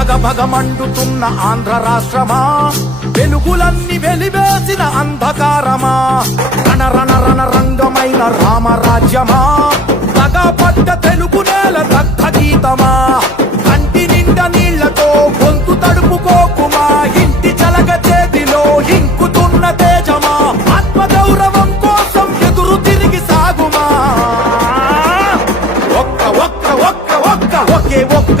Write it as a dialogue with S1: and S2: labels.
S1: భగ భగ మండుతున్న ఆంధ్ర రాష్ట్రమా? వెలుగులన్నీ వెలివేసిన అంధకారమా? రణ రణ రణ రంగమైన రామరాజ్యమా? పడ్డ తెలుగు నేల దగ్ధ గీతమా? కంటి నిండా నీళ్ళతో గొంతు తడుపుకోకుమా ఇంటి చలగ చేతిలో ఇంకుతున్న తేజమా? ఆత్మగౌరవం కోసం ఎదురు తిరిగి సాగుమా? ఒక్క ఒక్క ఒక్క ఒక్క ఒకే ఒక్క